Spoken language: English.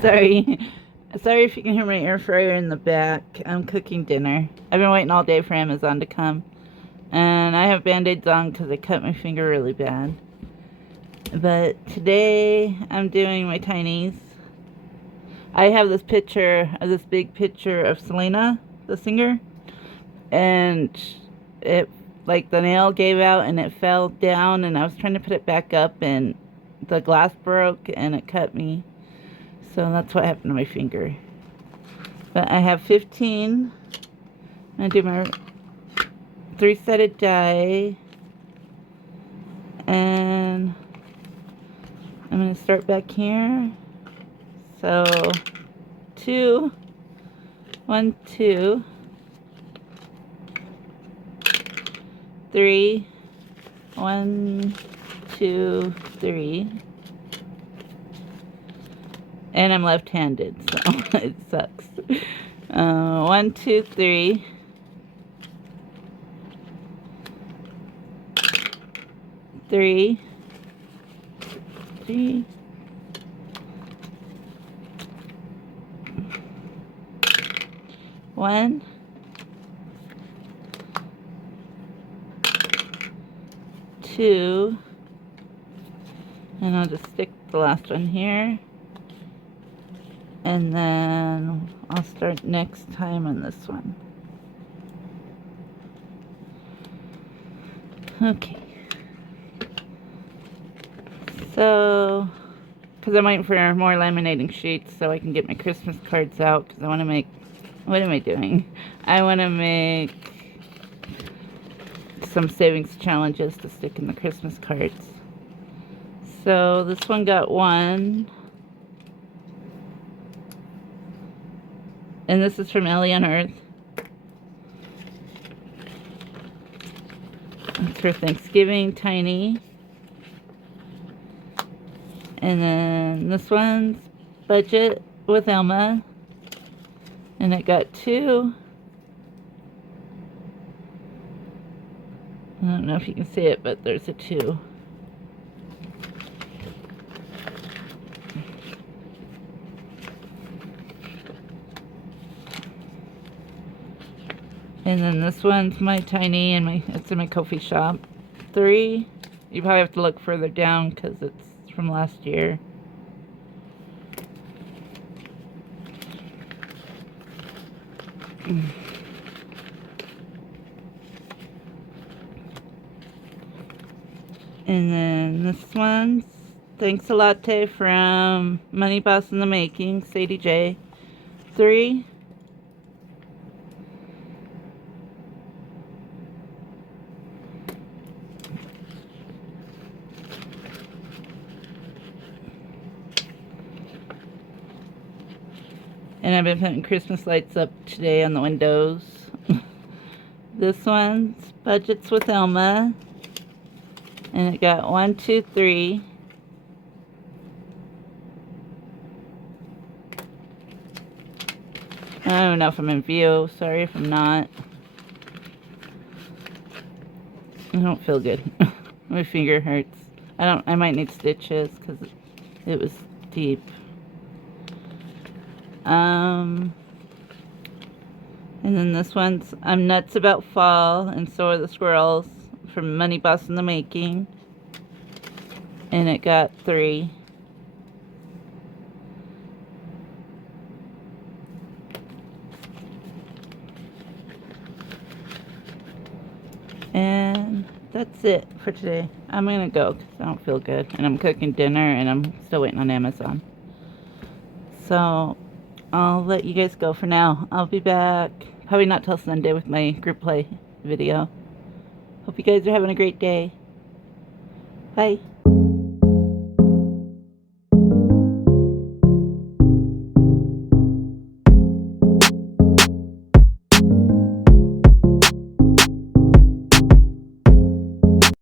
Sorry. Sorry if you can hear my air fryer in the back. I'm cooking dinner. I've been waiting all day for Amazon to come. And I have band-aids on because I cut my finger really bad. But today I'm doing my tinies. I have this big picture of Selena, the singer. And it, like, the nail gave out and it fell down, and I was trying to put it back up and the glass broke and it cut me. So that's what happened to my finger. But I have 15. I'm going to do my 3-sided die. And I'm going to start back here. So 2, 1, 2, 3, 1, 2, 3. And I'm left-handed, so it sucks. 1, 2, 3. 3. 3. 1. 2. And I'll just stick the last one here. And then I'll start next time on this one. Okay. So, because I'm waiting for more laminating sheets so I can get my Christmas cards out, because I want to make, what am I doing? I want to make some savings challenges to stick in the Christmas cards. So this one got 1. And this is from Ellie on Earth. It's for Thanksgiving, tiny. And then this one's Budget with Elma. And it got 2. I don't know if you can see it, but there's a 2. And then this one's my tiny, and it's in my coffee shop. 3. You probably have to look further down because it's from last year. And then this one's Thanks a Latte from Money Boss in the Making, Sadie J. 3. And I've been putting Christmas lights up today on the windows. This one's Budgets with Elma. And it got 1, 2, 3. I don't know if I'm in view. Sorry if I'm not. I don't feel good. My finger hurts. I might need stitches because it was deep. And then this one's I'm Nuts About Fall, and So Are the Squirrels, from Money Boss in the Making. And it got 3. And that's it for today. I'm gonna go because I don't feel good. And I'm cooking dinner and I'm still waiting on Amazon. So I'll let you guys go for now. I'll be back probably not till Sunday with my group play video. Hope you guys are having a great day. Bye.